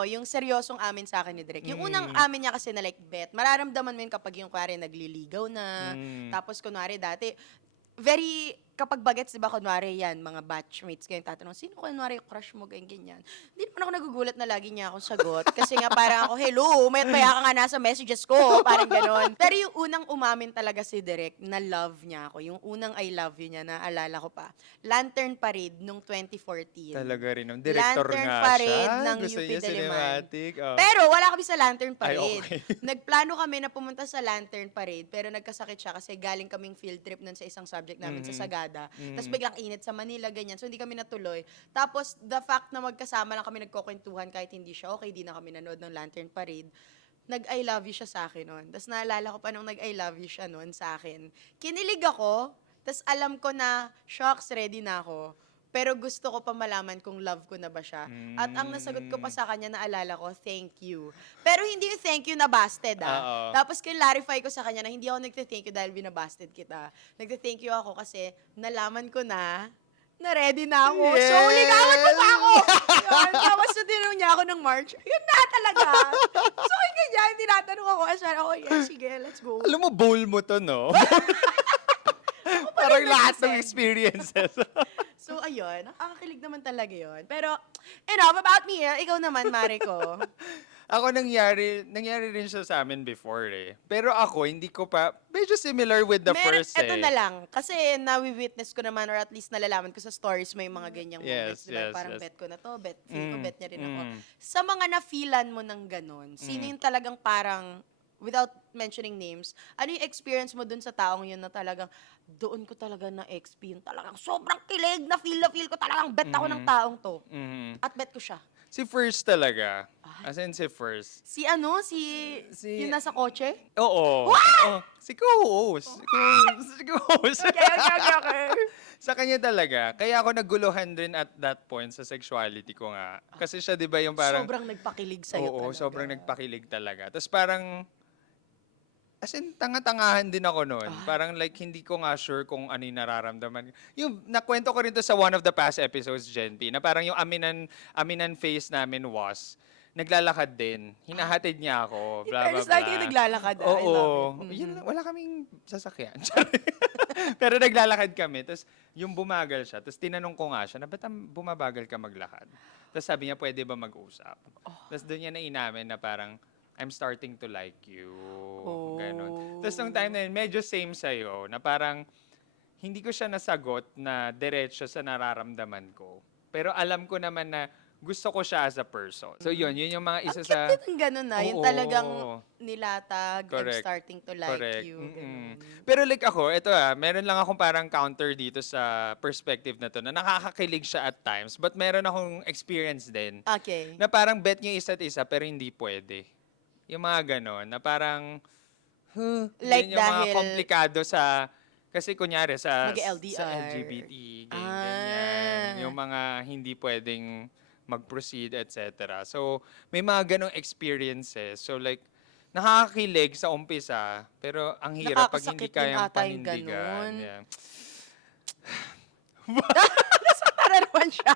yung seryosong amin sa akin ni Direk. Yung unang amin niya kasi na like bet, mararamdaman mo yun kapag yung kunwari nagliligaw na, tapos kunwari dati, very, kapag bagets, di ba, kunwari yan, mga batchmates kayo tatanong, sino kunwari yung crush mo, ganyan. Hindi naman ako nagugulat na lagi niya akong sagot. Kasi nga parang ako, hello, mayat maya ka nga nasa messages ko, parang ganon. Pero yung unang umamin talaga si Direk na love niya ako, yung unang I love you niya, naalala ko pa, Lantern Parade nung 2014. Talaga rin, nung director Lantern nga Parade siya. ng Gusto UP niya Diliman. cinematic. Oh. Pero wala kami sa Lantern Ay, Parade. okay. Nagplano kami na pumunta sa Lantern Parade, pero nagkasakit siya kasi galing kaming field trip nun sa isang subject namin sa Sagada. Tapos biglang init sa Manila, ganyan. So hindi kami natuloy. Tapos the fact na magkasama lang kami nagkukwentuhan kahit hindi siya okay, di na kami nanood ng Lantern Parade. Nag-I love you siya sa akin noon. Tapos naalala ko pa nung nag-I love you siya noon sa akin. Kinilig ako, tapos alam ko na, shocks, ready na ako. Pero gusto ko pa malaman kung love ko na ba siya. At ang nasagot ko pa sa kanya, naalala ko, thank you. Pero hindi yung thank you na busted, Oo. Tapos clarify ko sa kanya na hindi ako nagte-thank you dahil binabasted kita. Nagte-thank you ako kasi nalaman ko na ready na ako. So, Yes! ligawan mo pa ako. Yun. Tapos so, tinanong niya ako ng March. Yun na talaga. So, yung ganyan, tinatanong ako. As well, ako, yeah, sige, let's go. Alam mo, bowl mo to, no? Parang lahat ng experiences. So, ayun. Nakakakilig naman talaga yun. Pero, enough about me. Ikaw naman, Mariko. Ako nangyari rin siya sa amin before eh. Pero ako, hindi ko pa, medyo similar with the first Eto eh. na lang. Kasi nawi-witness ko naman or at least nalalaman ko sa stories mo yung mga ganyang moments. Yes, Diba? yes, Parang yes. bet ko na to, feel ko bet niya rin ako. mm. Sa mga na-feelan mo ng ganun, sino yung talagang parang, without mentioning names, ano yung experience mo dun sa taong yun na talagang, doon ko talaga na-XP yung talagang sobrang kilig, na feel ko talagang bet ako ng taong to. Mhm. At bet ko siya. Si First talaga. As in si First. Si Si- yung nasa kotse? Oo. Oh, si co-host. Si co-host. Okay. Sa kanya talaga. Kaya ako naguluhan din at that point sa sexuality ko nga. Kasi siya 'di ba yung parang Sobrang nagpakilig sa'yo oo, talaga. sobrang nagpakilig talaga. Tapos parang as in, tanga-tangahan din ako noon. Parang like, hindi ko nga sure kung ano yung nararamdaman. Yung, nakwento ko rin to sa one of the past episodes, Gen P, na parang yung aminan phase namin was, naglalakad din. Hinahatid niya ako, bla bla Fairness, bla. lagi yung naglalakad. I Oo. love it. Yun lang, wala kaming sasakyan. Pero naglalakad kami. Tapos yung bumagal siya. Tapos tinanong ko nga siya, na ba't bumabagal ka maglakad? Tapos sabi niya, pwede ba mag-usap? Tapos doon niya na inamin na parang, I'm starting to like you. Ganon. Tapos nung time na yun, medyo same sa'yo, na parang, hindi ko siya nasagot na diretso sa nararamdaman ko. Pero alam ko naman na gusto ko siya as a person. So yun yung mga isa Ang sa... cute din ng ganun na. Yung Oo. talagang nilatag, I'm Correct. starting to like Correct. you. Mm-mm. Ganun. Pero like ako, meron lang akong parang counter dito sa perspective na to na nakakakilig siya at times, but meron akong experience din Okay. na parang bet niyo isa't isa pero hindi pwede. Yung mga ganon, na parang, Like yun yung mga dahil- komplikado sa, kasi kunyari sa Mag-LDR. LGBT, ganyan, yung mga hindi pwedeng mag-proceed, etc. So, may mga ganong experiences. So like, nakakakilig sa umpisa, pero ang hirap pag hindi Nakakasakit din kayang ata yung panindigan. ganon. Yeah. Para naman siya.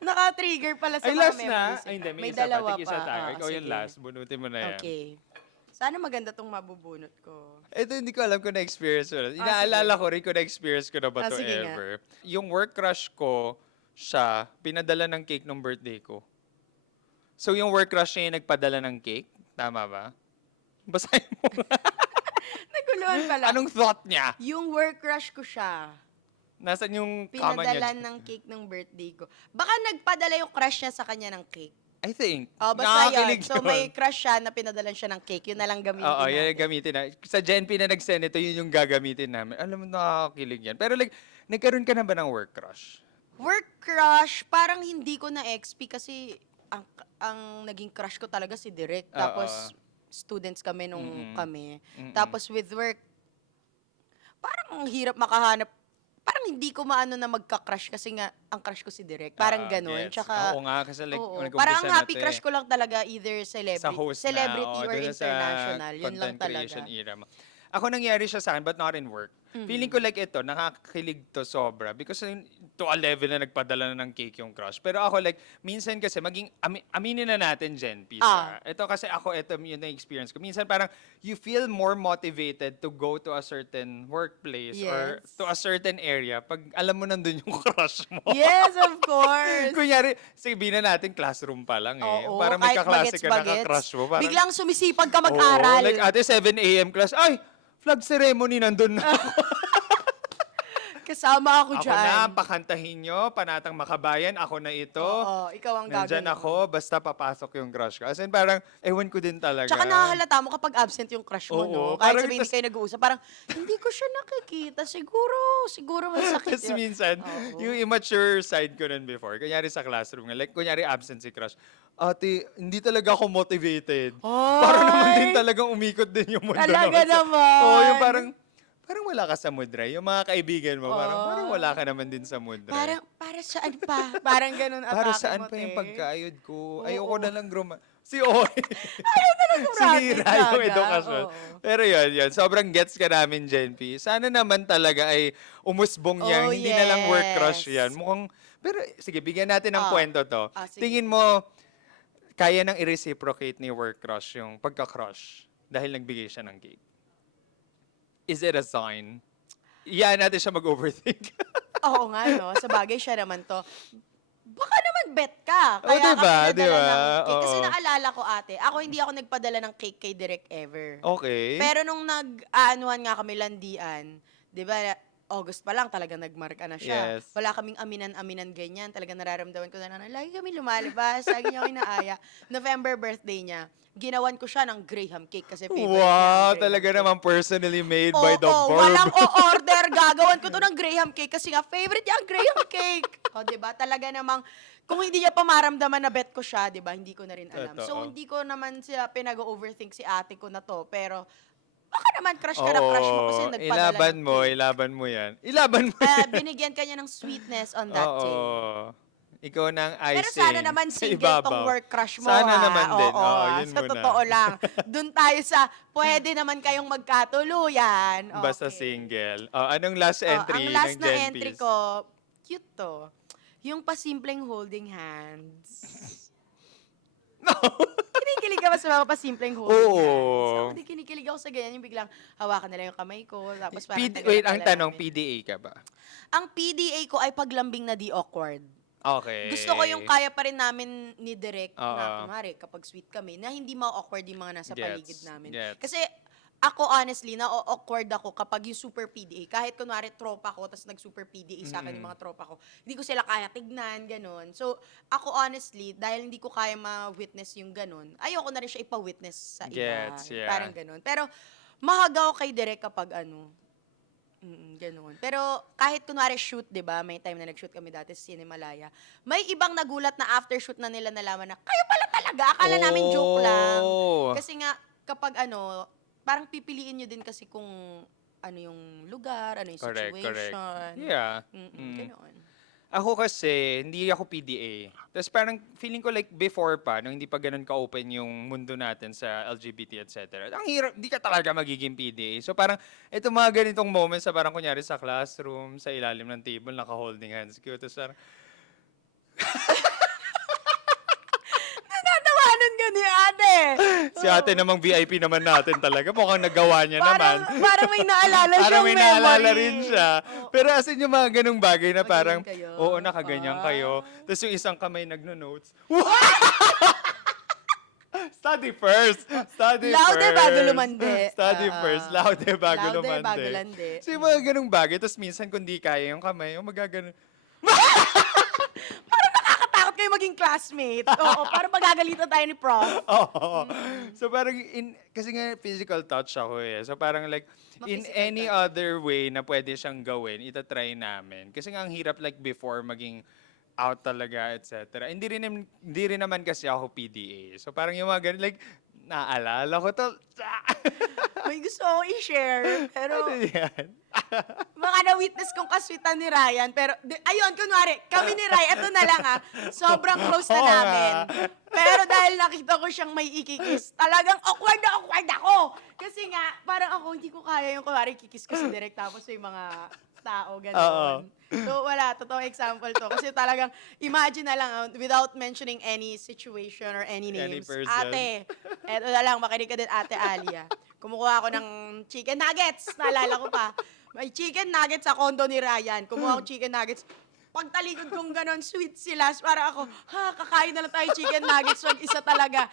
Naka-trigger pala sa Ay, mga last na? memories. Ay, hindi, may, May isa pa. dalawa Tig-isa pa. tayo. Ah, Ikaw yung sige. last. Bunutin mo na yan. Okay. Sana maganda tong mabubunot ko. Ito hindi ko alam kung na-experience ko na. Inaalala ko rin kung na-experience ko na ba to sige nga. ever. Yung work crush ko, siya, pinadala ng cake nung birthday ko. So yung work crush niya yung nagpadala ng cake? Tama ba? Basahin mo. Naguluhan pala. Anong thought niya? Yung work crush ko siya. Nasaan yung kama Pinadala niya? ng cake ng birthday ko. Baka nagpadala yung crush niya sa kanya ng cake. I think. Oh, basta yun. Nakakakilig So, yun. may crush siya na pinadalan siya ng cake. Yun na lang gamitin Oo, yan natin. yung gamitin na. Sa GenP na nag-send ito, yun yung gagamitin namin. Alam mo, nakakakilig yan. Pero like, nagkaroon ka na ba ng work crush? Work crush, parang hindi ko na-XP kasi ang naging crush ko talaga si Direk. Tapos, students kami nung kami. Tapos with work, parang ang hirap makahanap. Parang hindi ko maano na magka-crush kasi nga ang crush ko si Direk. Parang ganun. Gets. Tsaka, Oo nga, kasi like, oo. nag-umpisa Parang ang na happy to crush eh. ko lang talaga either Sa host celebrity na, or dun na sa international. Yun lang content creation talaga. era mo. Ako nangyari siya sa akin, but not in work. Feeling ko like ito, nakakakilig to sobra. Because to a level na nagpadala na ng cake yung crush. Pero ako like, minsan kasi aminin na natin, Jen, Pisa. Ito kasi ito yun na experience ko. Minsan parang you feel more motivated to go to a certain workplace or Yes. to a certain area pag alam mo nandun yung crush mo. Yes, of course. Kunyari, sabihin na natin classroom pa lang eh. Oo, Parang may kahit kaklase ka na bagets-bagets. ka-crush mo. Parang, Biglang sumisipag ka mag-aral. Oo, like ate 7 a.m. class, ay, flag ceremony, nandun na ako. Kasama ako Ako dyan. na, pakantahin nyo, panatang makabayan, ako na ito. Oo, ikaw ang Nandyan gagawin. ako, basta papasok yung crush ko. As in, parang, ewan ko din talaga. Tsaka nakahalata mo kapag absent yung crush mo, Oo, no? parang Kahit sabihin hindi kayo nag-uusap, parang, hindi ko siya nakikita. Siguro masakit Tapos yun. minsan, Oo. yung immature side ko nun before, kunyari sa classroom nga, like, kunyari absent si crush, ate, hindi talaga ako motivated. Para naman din talagang umikot din yung mundo. Talaga naman. Oo, yung parang wala ka sa mood, Ray. Yung mga kaibigan mo, parang wala ka naman din sa mood, Ray. Parang, para saan pa? Parang ganun Para atake saan mo, pa yung te. pagkaayod ko? Oo. Ayoko na lang si Oy. Gumrabe Sinira yung talaga, edukasyon. oo. Pero yun. Sobrang gets ka namin, Gen P. Sana naman talaga ay umusbong yan. Oh, Hindi na lang work crush yes. yan. Mukhang, pero sige, bigyan natin ng kwento to. Sige. Tingin mo, kaya nang i-reciprocate ni work crush yung pagka-crush dahil nagbigay siya ng cake? Is it a sign? Iyaan natin siya mag-overthink. Oo nga, no? Sa bagay siya naman to. Baka naman bet ka. Kaya diba? ka pinadala Diba? ng cake. Kasi Oo. naalala ko, ate, hindi ako nagpadala ng cake kay Direk ever. Okay. Pero nung nag-aanuhan nga kami landian, di ba, August pa lang talaga nagmarka na siya. Yes. Wala kaming aminan-aminan ganyan. Talaga nararamdaman ko na lagi kami lumalabas, lagi niya ako inaaya. November birthday niya, ginawan ko siya ng Graham cake kasi favorite niya. ang Wow, Graham talaga cake. naman personally made by the Oo, verb. walang o-order. Gagawan ko to ng Graham cake kasi nga favorite niya ang Graham cake. O, di ba? Talaga namang, kung hindi niya pa maramdaman na bet ko siya, di ba? Hindi ko na rin alam. Totoo. So, hindi ko naman siya pinag-overthink si ate ko na to. Pero, baka naman crush ka na crush mo kasi nagpadala ng cake. Ilaban mo yan. Ilaban mo Binigyan ka niya ng sweetness on that Oo. day. Ikaw na ang icing. Pero sana naman sa single ibabaw. tong work crush mo, Sana ha? naman din. Oo, Oo, yun sa muna. totoo lang. Doon tayo sa, pwede naman kayong magkatuluyan. Basta Okay. single. Anong last entry ang last ng na Gen entry Ps? ko, cute to. Yung pasimpleng holding hands. Kinikilig ka ba sa mga pasimpleng holding Oo. hands? Ako din kinikilig ako sa ganyan. Yung biglang hawakan nila yung kamay ko. Tapos parang Wait, ang tagal-tagal tanong, namin. PDA ka ba? Ang PDA ko ay paglambing na di awkward. Okay. Gusto ko yung kaya pa rin namin ni Direk Oo. na kumari kapag sweet kami na hindi ma-awkward yung mga nasa Gets. paligid namin. Gets. Kasi ako honestly, na-awkward ako kapag yung super PDA. Kahit kunwari tropa ko, tapos nag-super PDA sa akin yung mga tropa ko. Hindi ko sila kaya tignan, ganun. So, ako honestly, dahil hindi ko kaya ma-witness yung ganun, ayoko na rin siya ipa-witness sa iba. Gets, yeah. Parang ganun. Pero, mahagaw kay Direk kapag ganun. Pero kahit kunwari shoot, 'di ba? May time na nag-shoot kami dati sa Cinemalaya. May ibang nagulat na after shoot na nila nalaman na kayo pala talaga. Akala namin joke lang. Oh. Kasi nga kapag parang pipiliin nyo din kasi kung ano yung lugar, ano yung Correct. situation. Yeah. Ganun. Ako kasi, hindi ako PDA. Tapos parang feeling ko like before pa, nung hindi pa ganun ka-open yung mundo natin sa LGBT, etc. Ang hirap, hindi ka talaga magiging PDA. So parang, ito mga ganitong moments sa parang kunyari sa classroom, sa ilalim ng table, naka-holding hands. Cute. Tapos parang, Natawanan ka ni ate! si ate namang VIP naman natin talaga. Mukhang nagawa niya naman. Parang may naalala siyang Parang may memory. naalala rin siya. Pero as in yung mga ganung bagay na parang, Nakaganyan kayo? oo, nakaganyan kayo. Tapos yung isang kamay nagno-notes. Study first. Study Laude first. bago lumande. Study Ah. first. Laude bago Laude lumande. bago lande. So yung mga ganung bagay. Tapos minsan kung di kaya yung kamay, yung magaganon. Takot kayo maging classmate. Oo, para magagalitan tayo ni prof. Oo. So parang kasi nga physical touch ako eh. So parang like in Ma-physical any touch. other way na pwede siyang gawin, itatry namin. Kasi nga ang hirap like before maging out talaga, etc. Hindi rin naman kasi ako PDA. So parang yung mga ganun, like, naaalala ko to. May gusto ko i-share. Pero, Ano yan? mga na-witness kong kaswitan ni Ryan. Pero, ayun, kunwari, kami ni Ryan, ito na lang sobrang close na Oo nga. namin. Pero dahil nakita ko siyang may ikikis, talagang awkward na awkward ako. Kasi nga, parang ako, hindi ko kaya yung kunwari kikis ko si Direk, tapos yung mga tao, Oo. gano'n. So, wala, totoong example to. Kasi talagang, imagine na lang, without mentioning any situation or any Any names. person. Ate, eto na lang, makinig ka din, Ate Alia. Kumukuha ako ng chicken nuggets, naalala ko pa. May chicken nuggets sa condo ni Ryan. Kumuha ako chicken nuggets. Pagtalikod kong ganon, sweet sila. Para ako, kakain na lang tayo chicken nuggets. Wag isa talaga.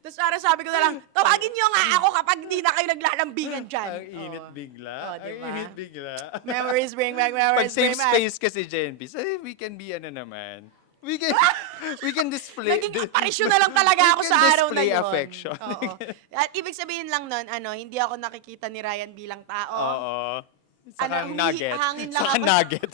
Tapos para sabi ko na lang, tawagin niyo nga ako kapag hindi na kayo naglalambingan dyan. Ang init Oo. bigla. Oo, Ang diba? init bigla. Memories bring back, Pag memories safe bring back. space kasi, Jen P, we can be ano naman. We can display. Naging aparisyon na lang talaga ako we sa can araw na display yun. affection. Oo. At ibig sabihin lang nun, hindi ako nakikita ni Ryan bilang tao. Oo. Isa kang Ano, nugget. hangin Isa lang kang ako. nugget.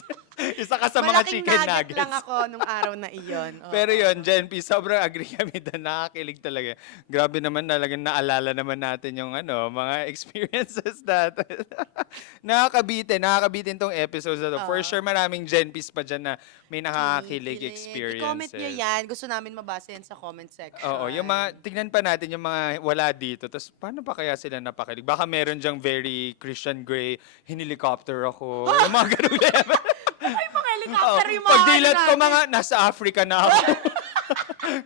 Isa ka sa mga Malaking chicken nugget nuggets. lang ako nung araw na iyon. Oo. Pero yun, Jen P, sobrang agree kami doon. Nakakilig talaga. Grabe naman, talagang naalala naman natin yung mga experiences natin. Nakakabitin tong episodes na to. For Oo. sure, maraming Jen Ps pa dyan na may nakakakilig Kinikilig. experiences. I-comment nyo yan. Gusto namin mabasa yan sa comment section. Oo, yung mga, tignan pa natin yung mga wala dito. Tapos, paano pa kaya sila napakilig? Baka meron dyang very Christian Grey, hinilikopter ako. Yung mga ganung level. Ay, mga helicopter yung mga Pag dilat ko natin. mga, nasa Africa na ako.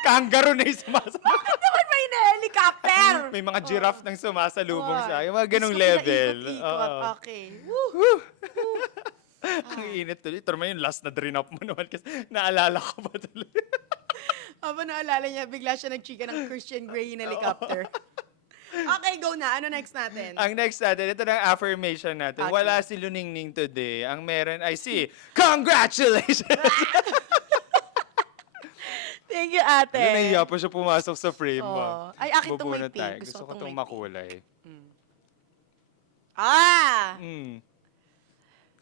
Kangaroo na yung sumasalubong. Bakit naman may helicopter? May mga giraffe nang sumasalubong sa akin. Yung mga ganung Gusto ko level. pinaikot-ikot. Oo. Okay. Woo! Ang init tuloy. Ito naman yung last na drain up mo naman kasi naalala ko pa tuloy. Habang naalala niya, bigla siya nag-chika ng Christian Grey in helicopter. Okay, go na. Ano next natin? Ang next natin, ito na ang affirmation natin. Okay. Wala si Luningning today. Ang meron ay si congratulations! Thank you, ate. Ano, nahiya pa siya pumasok sa frame mo. Oo. Ay, akin tong may Bubunot pink. tayo. Gusto Gusto ko ko tong itong may makulay. Ah! Mm.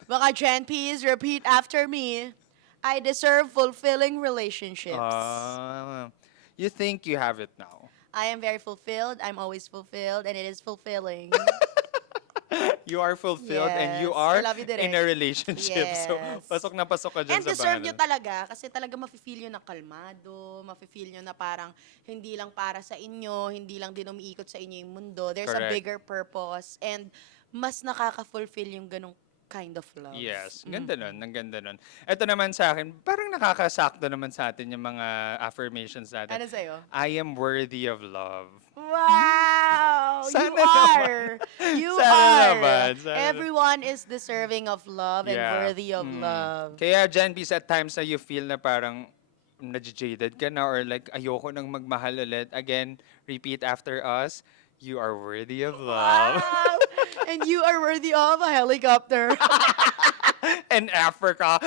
Baka Jen, please repeat after me. I deserve fulfilling relationships. You think you have it now. I am very fulfilled. I'm always fulfilled, and it is fulfilling. You are fulfilled and you Yes. are I love you, Direk. in a relationship. So, Yes. pasok na pasok ka dyan And sa deserve bahay. nyo talaga kasi talaga mafe-feel nyo na kalmado, mafe-feel nyo na parang hindi lang para sa inyo, hindi lang din umiikot sa inyo yung mundo. There's a Correct. bigger purpose and mas nakaka-fulfill yung ganong kind of love. Yes, ganda nun, ang ganda nun. Ito naman sa akin, parang nakakasakto naman sa atin yung mga affirmations natin. Ano sa'yo? I am worthy of love. Wow! Sana You are! You Sana are! naman, sana. Everyone is deserving of love and Yeah. worthy of love. Kaya Jen P, at times na you feel na parang nadjaded ka na or like ayoko nang magmahal ulit. Again, repeat after us. You are worthy of love. Wow! And you are worthy of a helicopter. And Africa.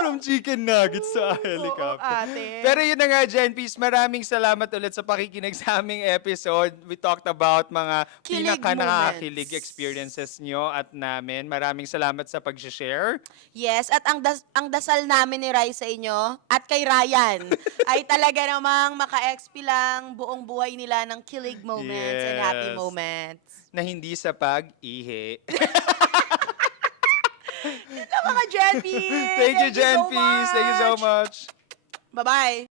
from chicken nuggets sa helicopter. Oo, ate. Pero yun na nga, Jen Peace, maraming salamat ulit sa pakikinig sa aming episode. We talked about mga Kilig pinaka-nakakakilig moments. experiences nyo at namin. Maraming salamat sa pag-share. Yes, at ang dasal namin ni Rai sa inyo at kay Ryan ay talaga namang maka-XP lang buong buhay nila ng kilig moments and happy Yes. moments. Na hindi sa pag-ihi. Ito mga Jen P! Thank you, Jen so Peace. Thank you so much. much. Bye-bye!